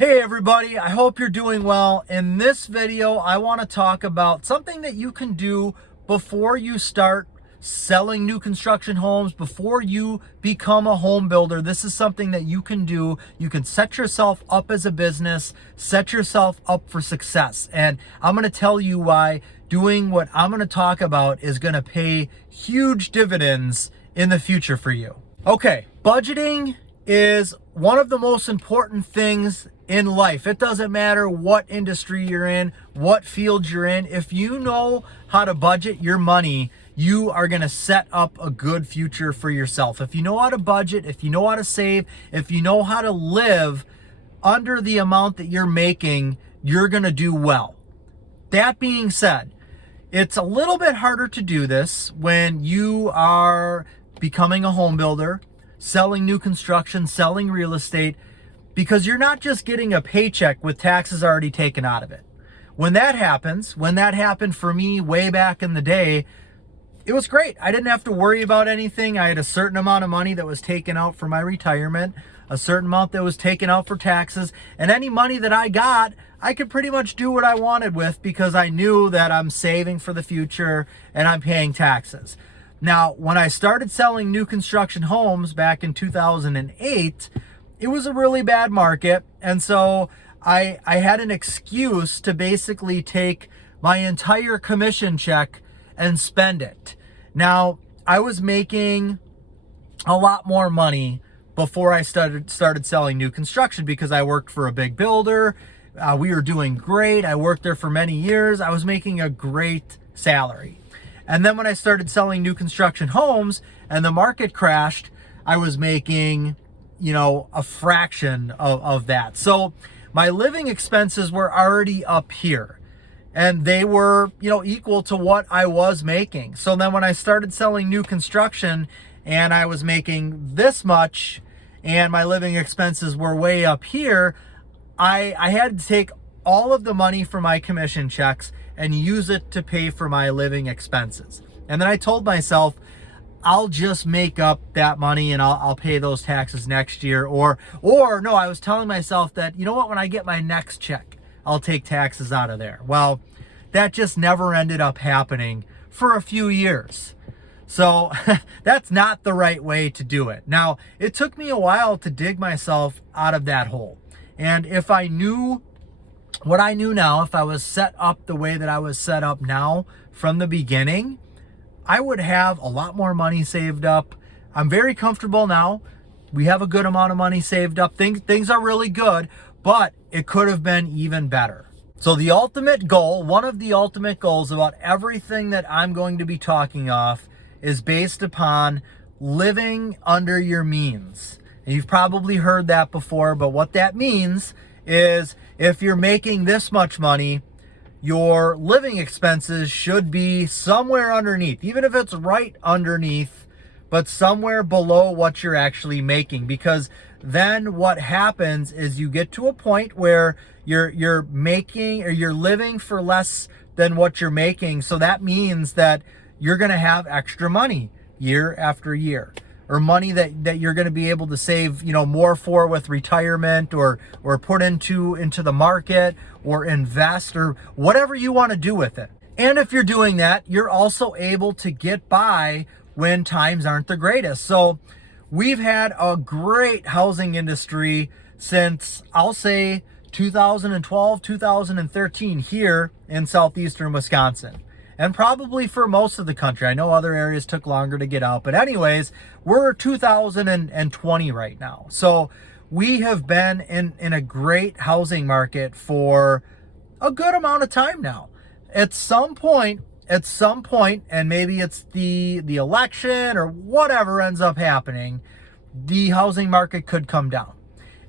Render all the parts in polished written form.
Hey everybody, I hope you're doing well. In this video, I want to talk about something that you can do before you start selling new construction homes, before you become a home builder. This is something that you can do. You can set yourself up as a business, set yourself up for success. And I'm going to tell you why doing what I'm going to talk about is going to pay huge dividends in the future for you. Okay, budgeting is one of the most important things in life. It doesn't matter what industry you're in, what field you're in. If you know how to budget your money, you are going to set up a good future for yourself. If you know how to budget, if you know how to save, if you know how to live under the amount that you're making, you're going to do well. That being said, it's a little bit harder to do this when you are becoming a home builder, selling new construction, selling real estate, because you're not just getting a paycheck with taxes already taken out of it. When that happened for me way back in the day, it was great. I didn't have to worry about anything. I had a certain amount of money that was taken out for my retirement, a certain amount that was taken out for taxes, and any money that I got, I could pretty much do what I wanted with because I knew that I'm saving for the future and I'm paying taxes. Now, when I started selling new construction homes back in 2008, it was a really bad market. And so I had an excuse to basically take my entire commission check and spend it. Now, I was making a lot more money before I started selling new construction because I worked for a big builder. We were doing great. I worked there for many years. I was making a great salary. And then when I started selling new construction homes and the market crashed, I was making, a fraction of that. So my living expenses were already up here and they were, equal to what I was making. So then when I started selling new construction and I was making this much and my living expenses were way up here, I had to take all of the money from my commission checks and use it to pay for my living expenses. And then I told myself, I'll just make up that money and I'll pay those taxes next year. Or no, I was telling myself that, when I get my next check, I'll take taxes out of there. Well, that just never ended up happening for a few years. So that's not the right way to do it. Now, it took me a while to dig myself out of that hole. And if I knew what I knew now, if I was set up the way that I was set up now from the beginning, I would have a lot more money saved up. I'm very comfortable now. We have a good amount of money saved up. Things are really good, but it could have been even better. So the ultimate goal, one of the ultimate goals about everything that I'm going to be talking off is based upon living under your means. And you've probably heard that before, but what that means is if you're making this much money, your living expenses should be somewhere underneath, even if it's right underneath, but somewhere below what you're actually making. Because then what happens is you get to a point where you're making or you're living for less than what you're making. So that means that you're going to have extra money year after year, or money that you're going to be able to save, more for with retirement or put into the market or invest or whatever you want to do with it. And if you're doing that, you're also able to get by when times aren't the greatest. So we've had a great housing industry since, I'll say, 2012, 2013 here in southeastern Wisconsin. And probably for most of the country. I know other areas took longer to get out. But anyways, we're 2020 right now. So we have been in a great housing market for a good amount of time now. At some point, and maybe it's the election or whatever ends up happening, the housing market could come down.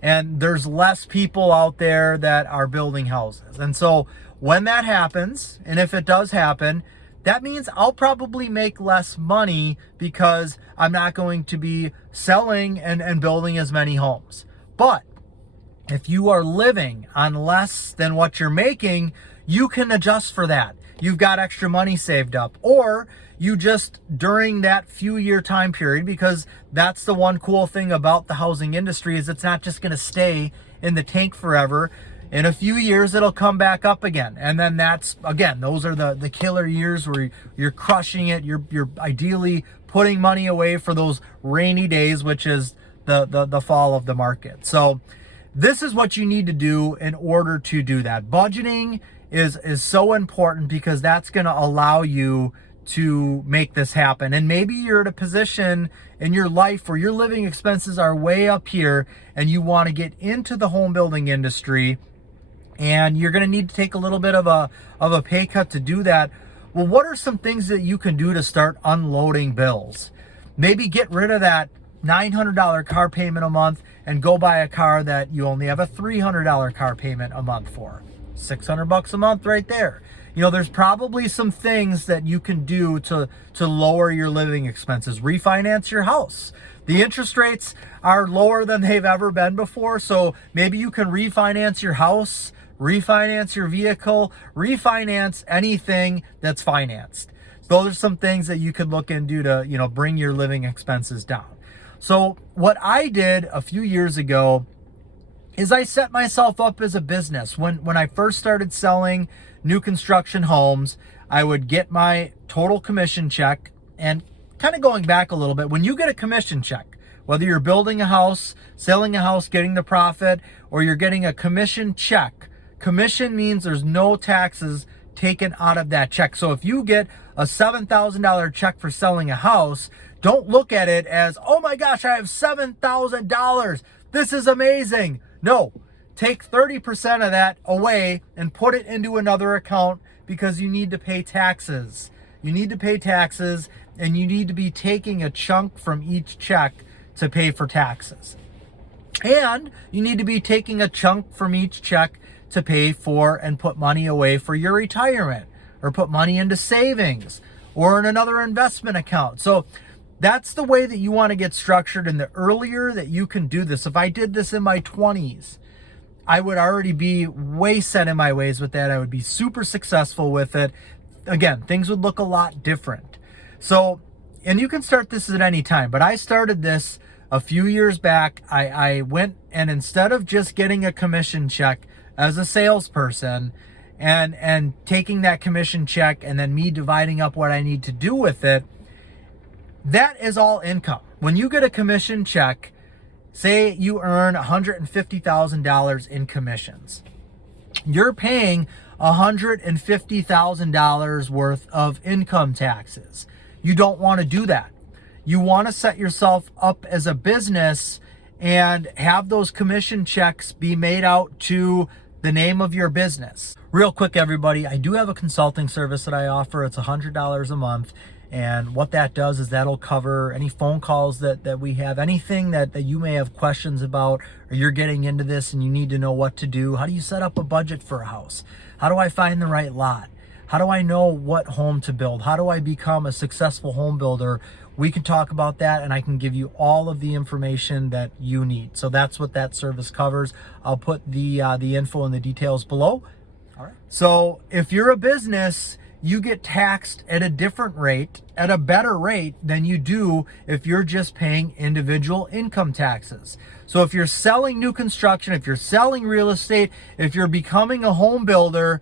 And there's less people out there that are building houses. And so when that happens, and if it does happen, that means I'll probably make less money because I'm not going to be selling and building as many homes. But if you are living on less than what you're making, you can adjust for that. You've got extra money saved up, or you just, during that few year time period, because that's the one cool thing about the housing industry is it's not just going to stay in the tank forever. In a few years, it'll come back up again. And then that's, again, those are the killer years where you're crushing it. You're ideally putting money away for those rainy days, which is the fall of the market. So this is what you need to do in order to do that. Budgeting is so important because that's going to allow you to make this happen. And maybe you're at a position in your life where your living expenses are way up here and you want to get into the home building industry, and you're going to need to take a little bit of a pay cut to do that. Well, what are some things that you can do to start unloading bills? Maybe get rid of that $900 car payment a month and go buy a car that you only have a $300 car payment a month for. $600 a month right there. You know, there's probably some things that you can do to lower your living expenses. Refinance your house. The interest rates are lower than they've ever been before, so maybe you can refinance your house, refinance your vehicle, refinance anything that's financed. Those are some things that you could look into to, you know, bring your living expenses down. So what I did a few years ago is I set myself up as a business. When I first started selling new construction homes, I would get my total commission check. And kind of going back a little bit, when you get a commission check, whether you're building a house, selling a house, getting the profit, or you're getting a commission check, commission means there's no taxes taken out of that check. So if you get a $7,000 check for selling a house, don't look at it as, oh my gosh, I have $7,000. This is amazing. No, take 30% of that away and put it into another account because you need to pay taxes. You need to pay taxes, and you need to be taking a chunk from each check to pay for taxes. And you need to be taking a chunk from each check to pay for and put money away for your retirement, or put money into savings or in another investment account. So that's the way that you want to get structured. And the earlier that you can do this, if I did this in my 20s, I would already be way set in my ways with that. I would be super successful with it. Again, things would look a lot different. So, and you can start this at any time, but I started this a few years back. I went, and instead of just getting a commission check as a salesperson and taking that commission check and then me dividing up what I need to do with it, that is all income. When you get a commission check, say you earn $150,000 in commissions, you're paying $150,000 worth of income taxes. You don't want to do that. You want to set yourself up as a business and have those commission checks be made out to the name of your business. Real quick, everybody, I do have a consulting service that I offer. It's $100 a month. And what that does is that'll cover any phone calls that we have, anything that you may have questions about, or you're getting into this and you need to know what to do. How do you set up a budget for a house? How do I find the right lot? How do I know what home to build? How do I become a successful home builder? We can talk about that, and I can give you all of the information that you need. So that's what that service covers. I'll put the info and the details below. All right. So if you're a business, you get taxed at a different rate, at a better rate than you do if you're just paying individual income taxes. So if you're selling new construction, if you're selling real estate, if you're becoming a home builder,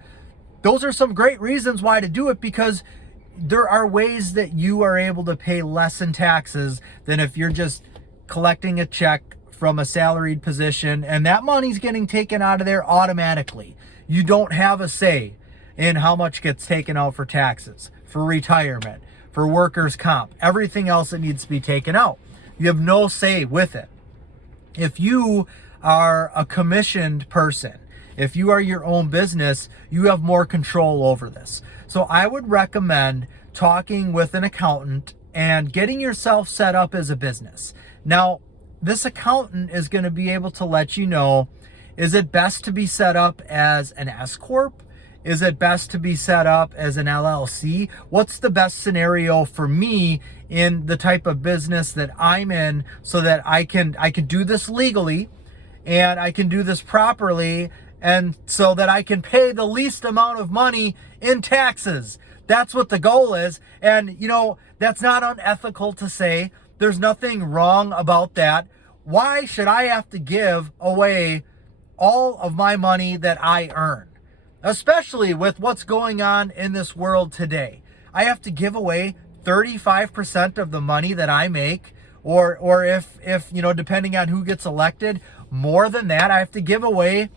those are some great reasons why to do it, because there are ways that you are able to pay less in taxes than if you're just collecting a check from a salaried position and that money's getting taken out of there automatically. You don't have a say in how much gets taken out for taxes, for retirement, for workers' comp, everything else that needs to be taken out. You have no say with it. If you are a commissioned person, if you are your own business, you have more control over this. So I would recommend talking with an accountant and getting yourself set up as a business. Now, this accountant is going to be able to let you know, is it best to be set up as an S-Corp? Is it best to be set up as an LLC? What's the best scenario for me in the type of business that I'm in, so that I can do this legally and I can do this properly, and so that I can pay the least amount of money in taxes? That's what the goal is. And, you know, that's not unethical to say. There's nothing wrong about that. Why should I have to give away all of my money that I earn, especially with what's going on in this world today. I have to give away 35% of the money that I make, or if depending on who gets elected, more than that. I have to give away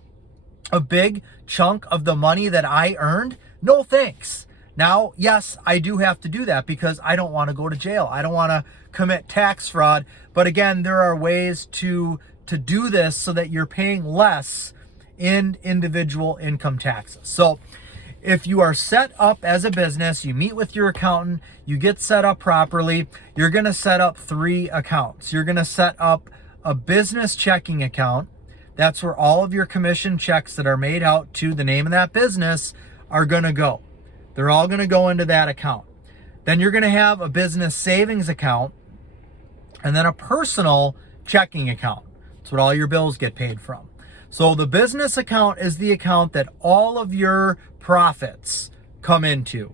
a big chunk of the money that I earned. No thanks. Now, yes, I do have to do that because I don't want to go to jail. I don't want to commit tax fraud. But again, there are ways to do this so that you're paying less in individual income taxes. So if you are set up as a business, you meet with your accountant, you get set up properly, you're going to set up 3 accounts. You're going to set up a business checking account. That's where all of your commission checks that are made out to the name of that business are going to go. They're all going to go into that account. Then you're going to have a business savings account and then a personal checking account. That's what all your bills get paid from. So the business account is the account that all of your profits come into.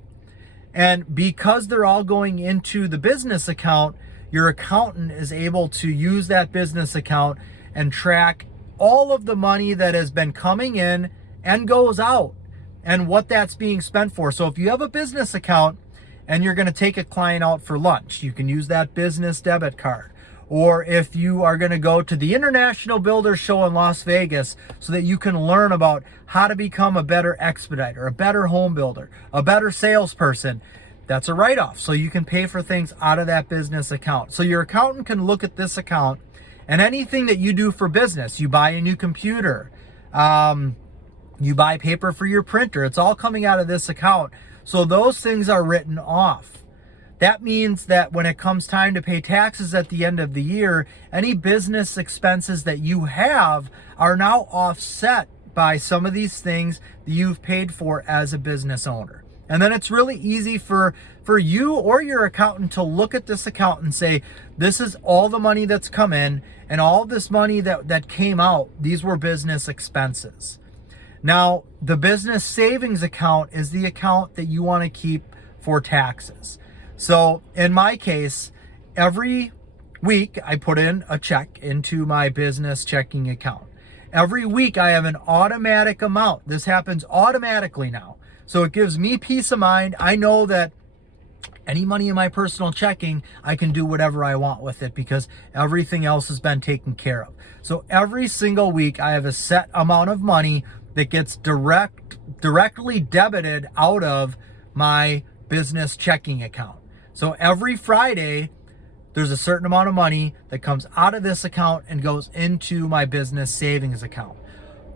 And because they're all going into the business account, your accountant is able to use that business account and track all of the money that has been coming in and goes out and what that's being spent for. So if you have a business account and you're going to take a client out for lunch, you can use that business debit card. Or if you are going to go to the International Builders Show in Las Vegas so that you can learn about how to become a better expediter, a better home builder, a better salesperson, that's a write-off. So you can pay for things out of that business account. So your accountant can look at this account and anything that you do for business, you buy a new computer, you buy paper for your printer, it's all coming out of this account. So those things are written off. That means that when it comes time to pay taxes at the end of the year, any business expenses that you have are now offset by some of these things that you've paid for as a business owner. And then it's really easy for you or your accountant to look at this account and say, this is all the money that's come in and all this money that came out, these were business expenses. Now, the business savings account is the account that you want to keep for taxes. So in my case, every week I put in a check into my business checking account. Every week I have an automatic amount. This happens automatically now. So it gives me peace of mind. I know that any money in my personal checking, I can do whatever I want with it because everything else has been taken care of. So every single week I have a set amount of money that gets directly debited out of my business checking account. So every Friday, there's a certain amount of money that comes out of this account and goes into my business savings account.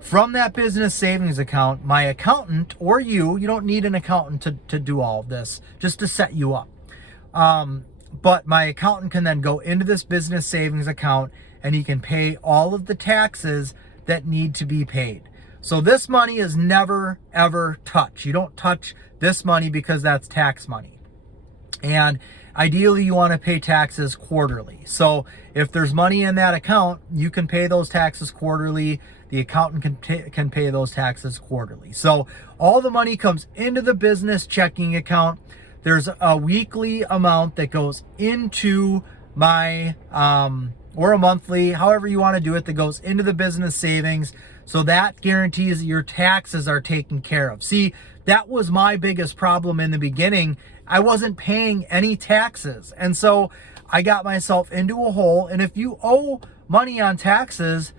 From that business savings account, my accountant or you don't need an accountant to do all of this, just to set you up. But my accountant can then go into this business savings account and he can pay all of the taxes that need to be paid. So this money is never, ever touched. You don't touch this money because that's tax money. And ideally, you want to pay taxes quarterly. So if there's money in that account, you can pay those taxes quarterly. The accountant can pay those taxes quarterly. So all the money comes into the business checking account. There's a weekly amount that goes into my, or a monthly, however you want to do it, that goes into the business savings. So that guarantees that your taxes are taken care of. See, that was my biggest problem in the beginning. I wasn't paying any taxes. And so I got myself into a hole. And if you owe money on taxes,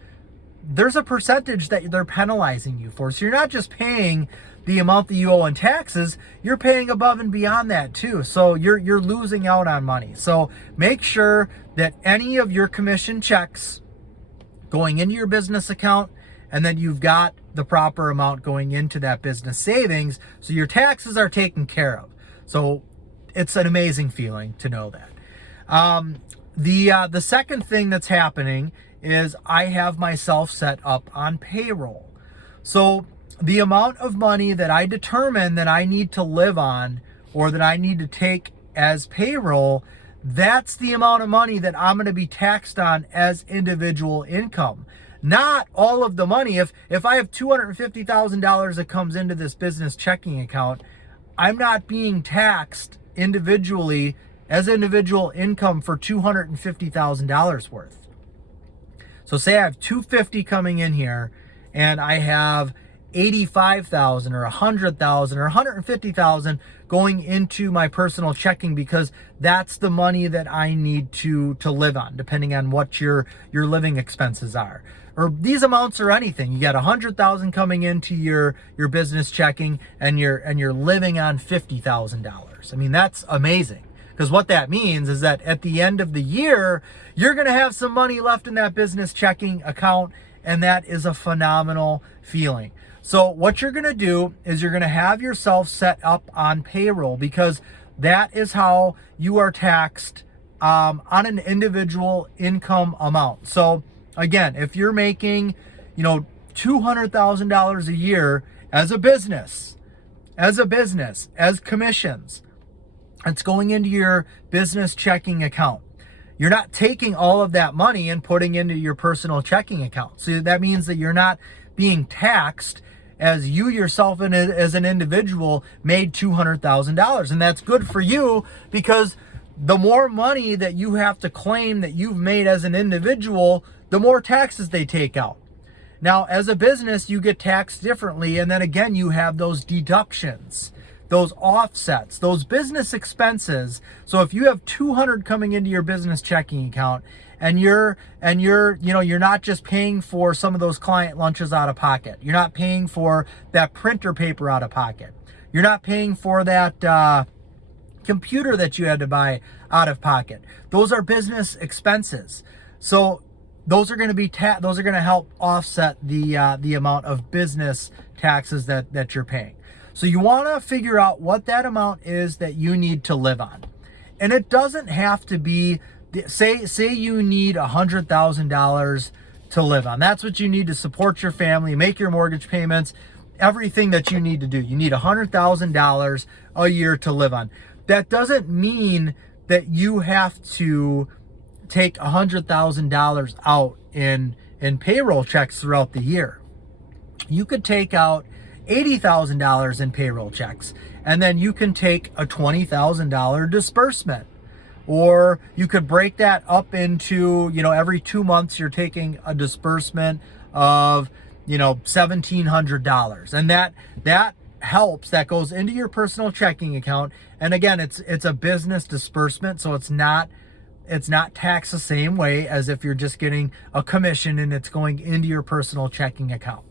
there's a percentage that they're penalizing you for. So you're not just paying the amount that you owe in taxes, you're paying above and beyond that too. So you're losing out on money. So make sure that any of your commission checks going into your business account, and then you've got the proper amount going into that business savings, so your taxes are taken care of. So it's an amazing feeling to know that. The second thing that's happening is I have myself set up on payroll. So the amount of money that I determine that I need to live on or that I need to take as payroll, that's the amount of money that I'm going to be taxed on as individual income. Not all of the money. If I have $250,000 that comes into this business checking account, I'm not being taxed individually as individual income for $250,000 worth. So say I have $250 coming in here and I have 85,000 or 100,000 or 150,000 going into my personal checking, because that's the money that I need to live on, depending on what your living expenses are. Or these amounts are anything. You got 100,000 coming into your business checking, and you're living on $50,000. I mean, that's amazing, because what that means is that at the end of the year, you're going to have some money left in that business checking account, and that is a phenomenal feeling. So what you're going to do is you're going to have yourself set up on payroll, because that is how you are taxed on an individual income amount. So again, if you're making, $200,000 a year as a business, as commissions, it's going into your business checking account. You're not taking all of that money and putting into your personal checking account. So that means that you're not being taxed as you yourself as an individual made $200,000. And that's good for you, because the more money that you have to claim that you've made as an individual, the more taxes they take out. Now, as a business, you get taxed differently. And then again, you have those deductions, those offsets, those business expenses. So if you have 200 coming into your business checking account, and you're not just paying for some of those client lunches out of pocket. You're not paying for that printer paper out of pocket. You're not paying for that computer that you had to buy out of pocket. Those are business expenses. So those are going to those are going to help offset the amount of business taxes that you're paying. So you want to figure out what that amount is that you need to live on. And it doesn't have to be, say you need $100,000 to live on. That's what you need to support your family, make your mortgage payments, everything that you need to do. You need $100,000 a year to live on. That doesn't mean that you have to take $100,000 out in payroll checks throughout the year. You could take out $80,000 in payroll checks, and then you can take a $20,000 disbursement. Or you could break that up into, every 2 months you're taking a disbursement of, $1,700. And that helps. That goes into your personal checking account. And again, it's a business disbursement, so it's not taxed the same way as if you're just getting a commission and it's going into your personal checking account.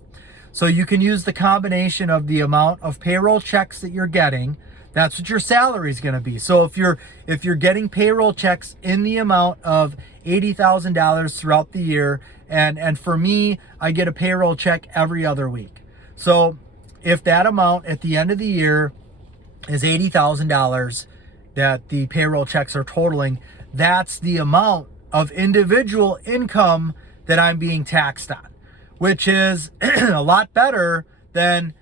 So you can use the combination of the amount of payroll checks that you're getting. That's what your salary is going to be. So if you're getting payroll checks in the amount of $80,000 throughout the year, and for me, I get a payroll check every other week. So if that amount at the end of the year is $80,000 that the payroll checks are totaling, that's the amount of individual income that I'm being taxed on, which is a lot better than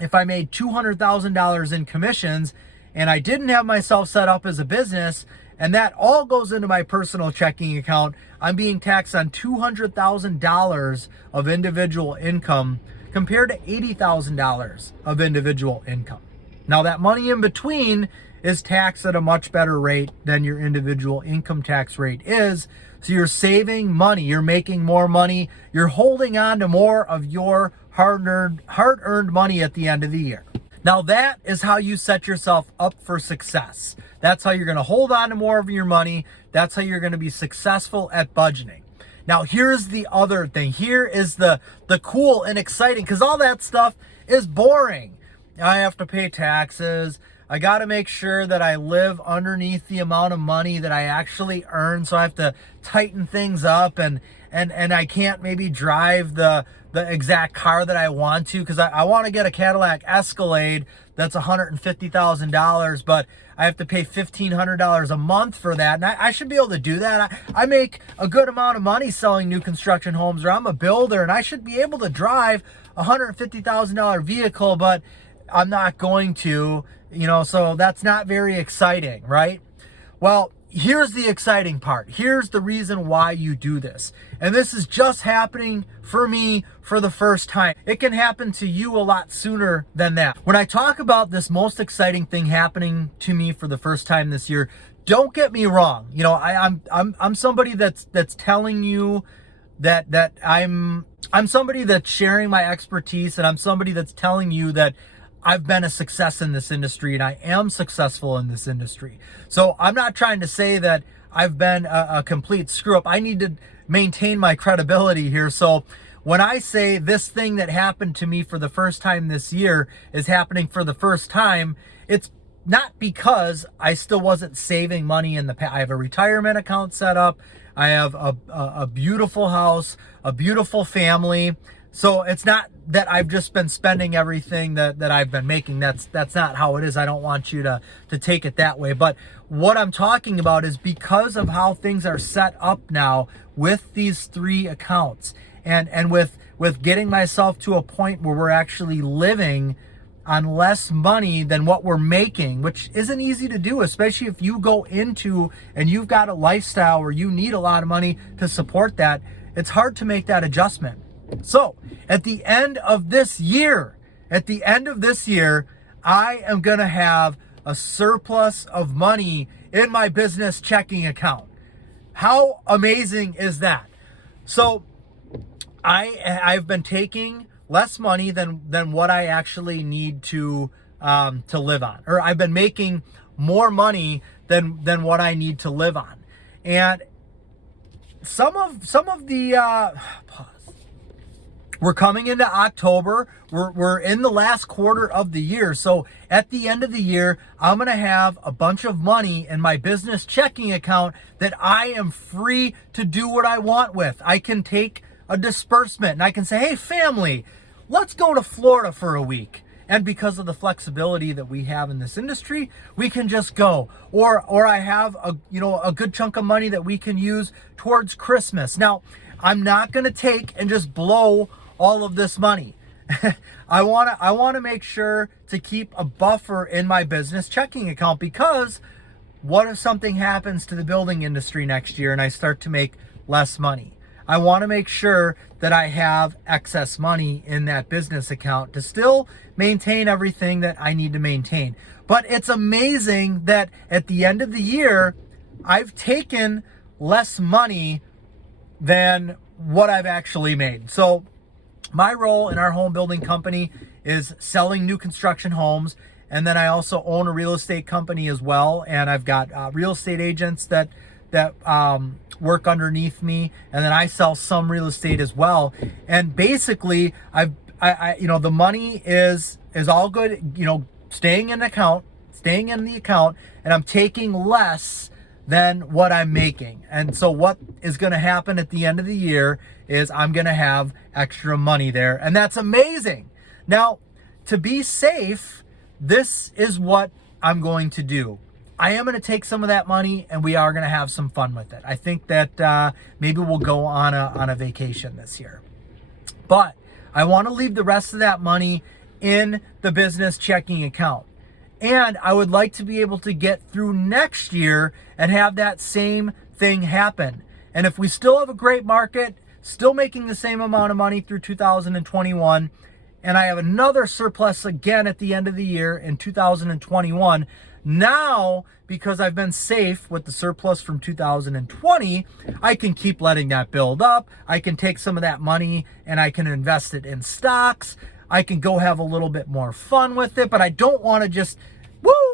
if I made $200,000 in commissions and I didn't have myself set up as a business, and that all goes into my personal checking account. I'm being taxed on $200,000 of individual income compared to $80,000 of individual income. Now that money in between is taxed at a much better rate than your individual income tax rate is. So you're saving money, you're making more money, you're holding on to more of your hard-earned money at the end of the year. Now that is how you set yourself up for success. That's how you're going to hold on to more of your money. That's how you're going to be successful at budgeting. Now here's the other thing. Here is the cool and exciting, because all that stuff is boring. I have to pay taxes. I got to make sure that I live underneath the amount of money that I actually earn. So I have to tighten things up, and I can't maybe drive the exact car that I want to, because I want to get a Cadillac Escalade that's $150,000, but I have to pay $1,500 a month for that. And I should be able to do that. I make a good amount of money selling new construction homes, or I'm a builder, and I should be able to drive a $150,000 vehicle, but I'm not going to, so that's not very exciting, right? Well, here's the exciting part. Here's the reason why you do this. And this is just happening for me for the first time. It can happen to you a lot sooner than that. When I talk about this most exciting thing happening to me for the first time this year, don't get me wrong. I'm somebody that's telling you that I'm somebody that's sharing my expertise, and I'm somebody that's telling you that I've been a success in this industry and I am successful in this industry. So I'm not trying to say that I've been a complete screw up. I need to maintain my credibility here. So when I say this thing that happened to me for the first time this year is happening for the first time, it's not because I still wasn't saving money in the past. I have a retirement account set up. I have a beautiful house, a beautiful family. So it's not that I've just been spending everything that I've been making. That's not how it is. I don't want you to take it that way. But what I'm talking about is because of how things are set up now with these 3 accounts and with getting myself to a point where we're actually living on less money than what we're making, which isn't easy to do, especially if you go into and you've got a lifestyle where you need a lot of money to support that. It's hard to make that adjustment. So at the end of this year, I am going to have a surplus of money in my business checking account. How amazing is that? So I've been taking less money than what I actually need to live on, or I've been making more money than what I need to live on. And some of the we're coming into October. We're in the last quarter of the year. So at the end of the year, I'm going to have a bunch of money in my business checking account that I am free to do what I want with. I can take a disbursement and I can say, hey, family, let's go to Florida for a week. And because of the flexibility that we have in this industry, we can just go. Or I have a good chunk of money that we can use towards Christmas. Now, I'm not going to take and just blow all of this money. I want to make sure to keep a buffer in my business checking account, because what if something happens to the building industry next year and I start to make less money? I want to make sure that I have excess money in that business account to still maintain everything that I need to maintain. But it's amazing that at the end of the year, I've taken less money than what I've actually made. So my role in our home building company is selling new construction homes. And then I also own a real estate company as well. And I've got real estate agents that work underneath me. And then I sell some real estate as well. And basically I the money is all good, staying in the account, and I'm taking less than what I'm making. And so what is going to happen at the end of the year is I'm going to have extra money there. And that's amazing. Now, to be safe, this is what I'm going to do. I am going to take some of that money and we are going to have some fun with it. I think that maybe we'll go on a vacation this year. But I want to leave the rest of that money in the business checking account. And I would like to be able to get through next year and have that same thing happen. And if we still have a great market, still making the same amount of money through 2021, and I have another surplus again at the end of the year in 2021, now, because I've been safe with the surplus from 2020, I can keep letting that build up. I can take some of that money and I can invest it in stocks. I can go have a little bit more fun with it, but I don't want to just,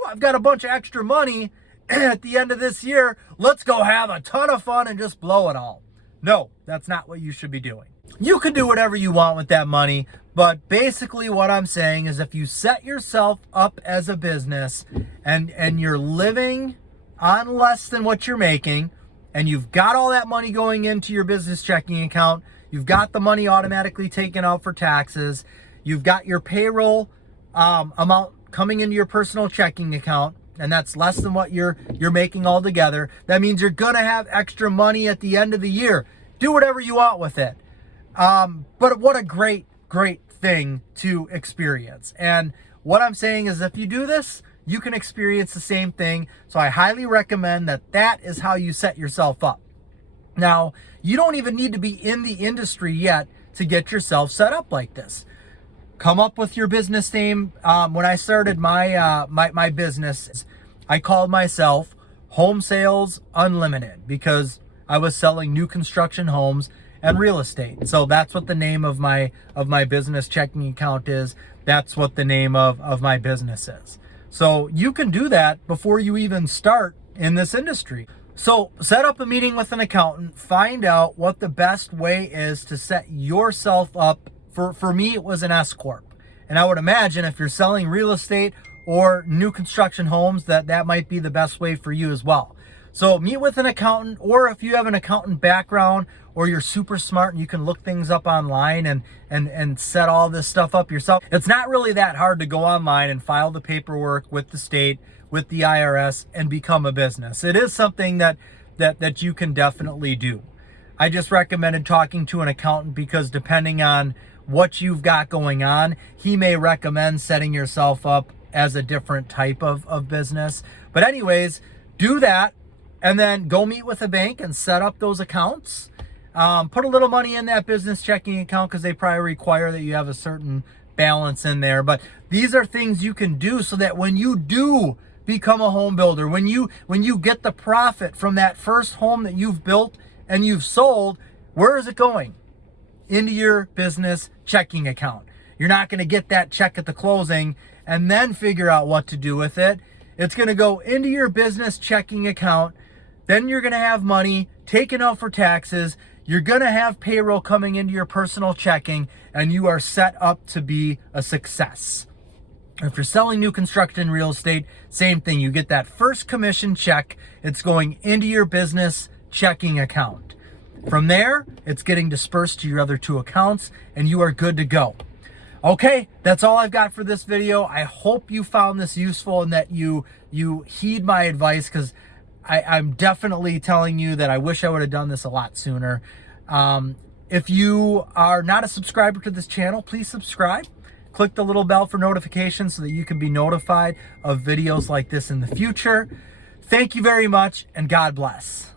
I've got a bunch of extra money at the end of this year. Let's go have a ton of fun and just blow it all. No, that's not what you should be doing. You can do whatever you want with that money, but basically what I'm saying is if you set yourself up as a business and you're living on less than what you're making, and you've got all that money going into your business checking account, you've got the money automatically taken out for taxes, you've got your payroll amount coming into your personal checking account, and that's less than what you're making altogether. That means you're gonna have extra money at the end of the year. Do whatever you want with it. But what a great thing to experience. And what I'm saying is if you do this, you can experience the same thing. So I highly recommend that is how you set yourself up. Now, you don't even need to be in the industry yet to get yourself set up like this. Come up with your business name. When I started my business, I called myself Home Sales Unlimited because I was selling new construction homes and real estate. So that's what the name of my business checking account is. That's what the name of my business is. So you can do that before you even start in this industry. So set up a meeting with an accountant, find out what the best way is to set yourself up. For me, it was an S Corp. And I would imagine if you're selling real estate or new construction homes, that might be the best way for you as well. So meet with an accountant, or if you have an accountant background or you're super smart and you can look things up online and set all this stuff up yourself. It's not really that hard to go online and file the paperwork with the state, with the IRS, and become a business. It is something that you can definitely do. I just recommended talking to an accountant because depending on what you've got going on, he may recommend setting yourself up as a different type of business. But anyways, do that and then go meet with a bank and set up those accounts. Put a little money in that business checking account because they probably require that you have a certain balance in there. But these are things you can do so that when you do become a home builder, when you get the profit from that first home that you've built and you've sold, where is it going? Into your business checking account. You're not going to get that check at the closing and then figure out what to do with it. It's going to go into your business checking account. Then you're going to have money taken out for taxes. You're going to have payroll coming into your personal checking, and you are set up to be a success. If you're selling new construction real estate, same thing. You get that first commission check. It's going into your business checking account. From there, it's getting dispersed to your other two accounts, and you are good to go. Okay, that's all I've got for this video. I hope you found this useful and that you heed my advice, because I'm definitely telling you that I wish I would have done this a lot sooner. If you are not a subscriber to this channel, please subscribe. Click the little bell for notifications so that you can be notified of videos like this in the future. Thank you very much, and God bless.